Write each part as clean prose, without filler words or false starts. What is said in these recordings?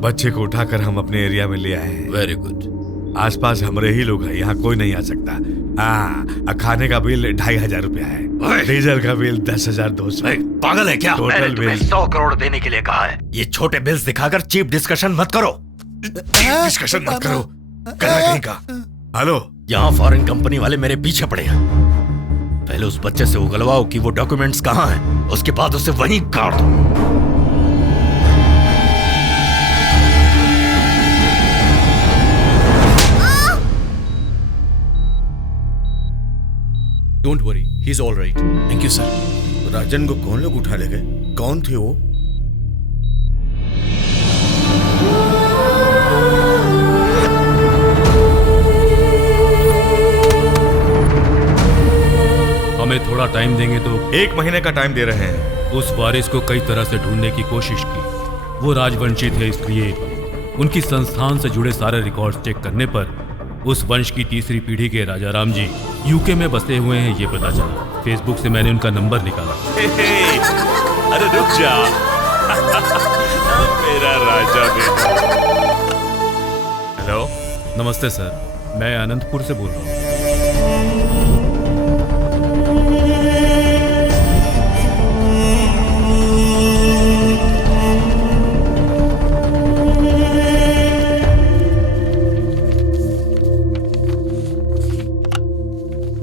बच्चे को उठाकर हम अपने एरिया में ले आए हैं। Very good. आसपास हमारे ही लोग हैं, यहाँ कोई नहीं आ सकता। हाँ, खाने का बिल 2500 रुपया है, डीजल का बिल 10,200। पागल है क्या? टोटल बिल 100 करोड़ देने के लिए कहा है। ये छोटे बिल्स दिखाकर चीप डिस्कशन मत करो। डिस्कशन मत करो, कहीं का। हेलो, यहाँ फॉरेन कंपनी वाले मेरे पीछे पड़े हैं। पहले उस बच्चे से उगलवाओ कि वो डॉक्यूमेंट्स कहाँ हैं, उसके बाद उसे वहीं काट दो। Don't worry, he is all right. Thank you sir. Rajan को कौन लोग उठा ले गए? कौन थे वो? हमें थोड़ा टाइम देंगे तो 1 महीने का टाइम दे रहे हैं। उस वारिस को कई तरह से ढूंढने की कोशिश की। वो राजवंशी थे, इसलिए उनकी संस्थान से जुड़े सारे रिकॉर्ड्स चेक करने पर उस वंश की तीसरी पीढ़ी के राजा राम जी यूके में बसे हुए हैं, ये पता चला। फेसबुक से मैंने उनका नंबर निकाला। अरे रुक जा मेरा राजा बेटा। हेलो, नमस्ते सर, मैं अनंतपुर से बोल रहा हूँ।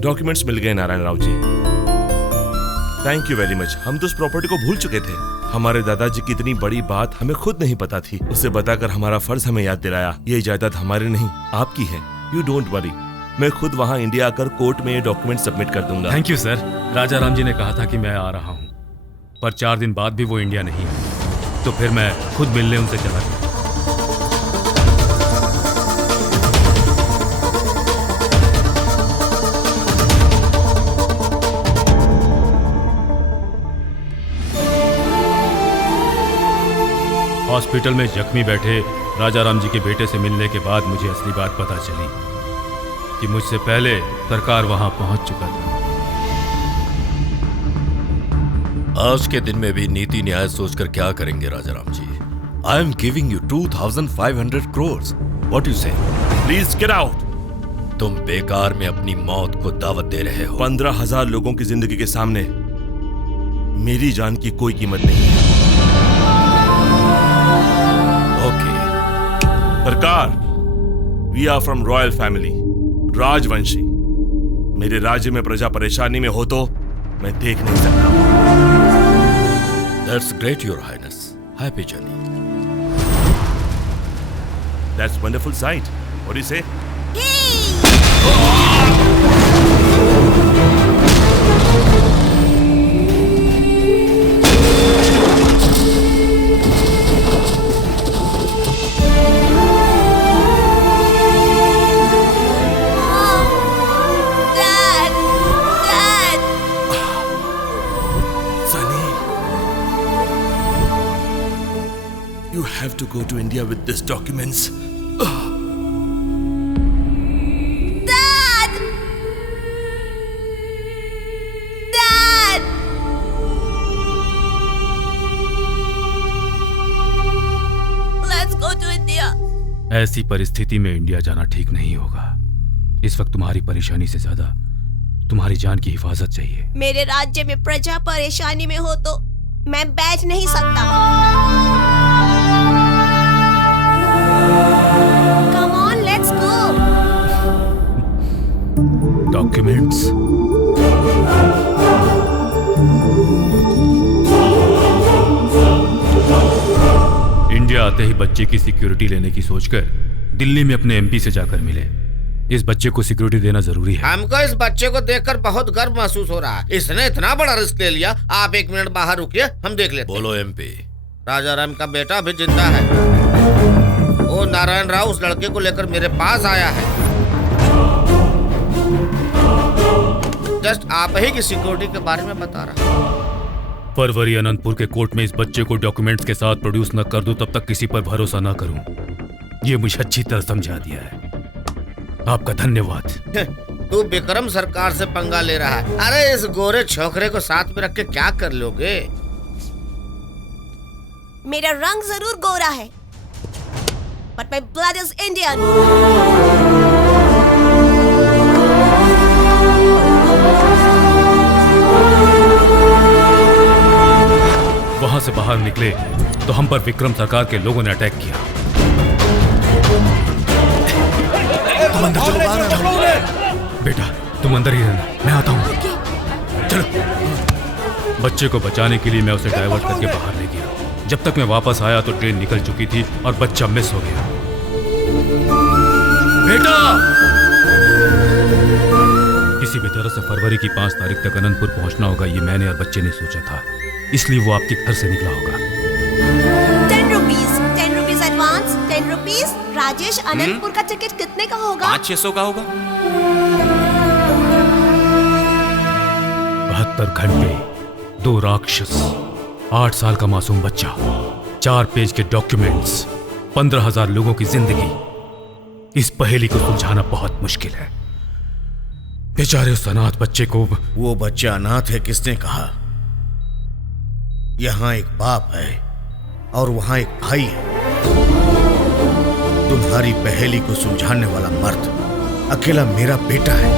डॉक्यूमेंट्स मिल गए Narayan Rao ji. Thank you very much. हम तो उस प्रॉपर्टी को भूल चुके थे। हमारे दादाजी की इतनी बड़ी बात हमें खुद नहीं पता थी। उसे बताकर हमारा फर्ज हमें याद दिलाया। ये जायदाद हमारी नहीं, आपकी है। यू डोंट वरी, मैं खुद वहाँ इंडिया आकर कोर्ट में ये डॉक्यूमेंट सबमिट कर दूंगा। Thank you sir. Raja Ram ji ने कहा था कि मैं आ रहा हूँ, पर 4 दिन बाद भी वो इंडिया नहीं आए, तो फिर मैं खुद मिलने उनसे चला गया। हॉस्पिटल में जख्मी बैठे राजा राम जी के बेटे से मिलने के बाद मुझे असली बात पता चली कि मुझसे पहले सरकार वहां पहुंच चुका था। आज के दिन में भी नीति न्याय सोचकर क्या करेंगे Raja Ram ji? I am giving you 2500 crore. What you say? Please get out. तुम बेकार में अपनी मौत को दावत दे रहे हो। 15,000 लोगों की जिंदगी के सामने मेरी जान की कोई कीमत नहीं है। ओके। सरकार, we are from royal family, राजवंशी। मेरे राज्य में प्रजा परेशानी में हो तो मैं देख नहीं सकता। That's great your highness. Happy journey. That's wonderful site. What do you say? You have to go to India with these documents. Dad! Dad! Let's go to India. ऐसी परिस्थिति में इंडिया जाना ठीक नहीं होगा। इस वक्त तुम्हारी परेशानी से ज्यादा तुम्हारी जान की हिफाजत चाहिए। मेरे राज्य में प्रजा परेशानी में हो तो मैं बैठ नहीं सकता। Come on, let's go. Documents. India आते ही बच्चे की सिक्योरिटी लेने की सोचकर दिल्ली में अपने एमपी से जाकर मिले। इस बच्चे को सिक्योरिटी देना जरूरी है। हमको इस बच्चे को देखकर बहुत गर्व महसूस हो रहा है। इसने इतना बड़ा रिस्क ले लिया। आप 1 मिनट बाहर रुकिए, हम देख लेते। बोलो एमपी। राजा राम का बेटा भी जिंदा है। वो नारायण राव उस लड़के को लेकर मेरे पास आया है। जस्ट आप ही की सिक्योरिटी के बारे में बता रहा। फरवरी अनंतपुर के कोर्ट में इस बच्चे को डॉक्यूमेंट्स के साथ प्रोड्यूस न कर दूं तब तक किसी पर भरोसा न करूं। ये मुझे अच्छी तरह समझा दिया है। आपका धन्यवाद। तू विक्रम सरकार से पंगा ले रहा है। अरे इस गोरे छोकरे को साथ में रख के क्या कर लोगे? मेरा रंग जरूर गोरा है, but my blood is Indian. वहां से बाहर निकले तो हम पर विक्रम सरकार के लोगों ने अटैक किया। तुम अंदर चलो। बेटा तुम अंदर ही रहना, मैं आता हूँ। चलो। बच्चे को बचाने के लिए मैं उसे डाइवर्ट करके बाहर ले गया। जब तक मैं वापस आया तो ट्रेन निकल चुकी थी और बच्चा मिस हो गया। बेटा किसी भी तरह से फरवरी की 5 तारीख तक अनंतपुर पहुंचना होगा, ये मैंने और बच्चे ने सोचा था, इसलिए वो आपके घर से निकला होगा। 10 rupees advance. 10 rupees. Rajesh, Anantapur का टिकट कितने का होगा? 500-600 का होगा। 72 घंटे, 2 राक्षस, 8 साल का मासूम बच्चा, 4 पेज के डॉक्यूमेंट्स, 15,000 लोगों की जिंदगी। इस पहेली को सुलझाना बहुत मुश्किल है। बेचारे उस अनाथ बच्चे को। वो बच्चा अनाथ है किसने कहा? यहाँ एक बाप है और वहां एक भाई है। तुम्हारी पहेली को सुलझाने वाला मर्द अकेला मेरा बेटा है।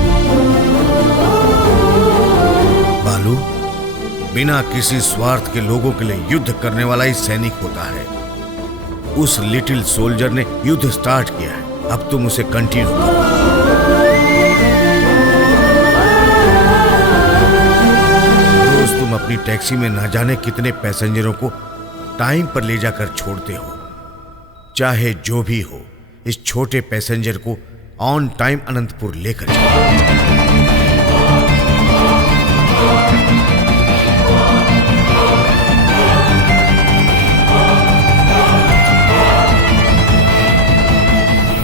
बालू, बिना किसी स्वार्थ के लोगों के लिए युद्ध करने वाला ही सैनिक होता है। उस लिटिल सोल्जर ने युद्ध स्टार्ट किया है, अब तुम उसे कंटिन्यू करो। रोज तुम अपनी टैक्सी में ना जाने कितने पैसेंजरों को टाइम पर ले जाकर छोड़ते हो। चाहे जो भी हो, इस छोटे पैसेंजर को ऑन टाइम अनंतपुर लेकर जाओ।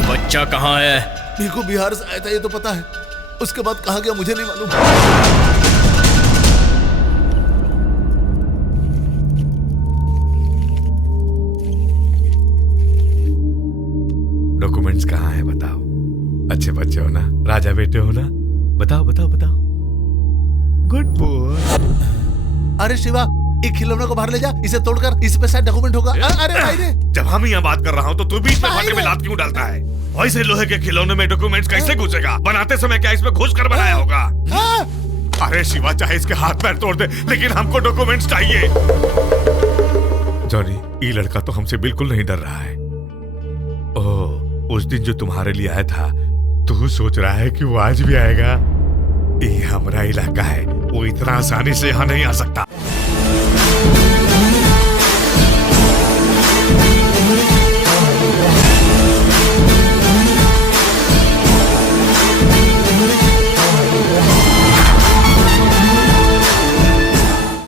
बच्चा कहाँ है? मेरे को बिहार से आया था ये तो पता है, उसके बाद कहाँ गया मुझे नहीं मालूम। डॉक्यूमेंट्स कहाँ हैं बताओ? अच्छे बच्चे हो ना, राजा बेटे हो ना, बताओ बताओ बताओ। Good boy. अरे शिवा, एक खिलौने को बाहर ले जा, इसे तोड़कर इस पे शायद डॉक्यूमेंट होगा। अरे भाई रे, जब हम यहाँ बात कर रहा हूँ तो तू बीच में भाटे में लात क्यों डालता है? वैसे लोहे के खिलौने में डॉक्यूमेंट्स कैसे घुसेगा? बनाते समय क्या इसमें घुस कर बनाया होगा? अरे शिवा, चाहे इसके हाथ पैर तोड़ दे, लेकिन हमको डॉक्यूमेंट्स चाहिए। जॉनी, ये लड़का तो हमसे बिल्कुल नहीं डर रहा है। ओह, उस दिन जो तुम्हारे लिए आया था, तू सोच रहा है कि वो आज भी आएगा? ये हमारा इलाका है, वो इतना आसानी से यहाँ नहीं आ सकता।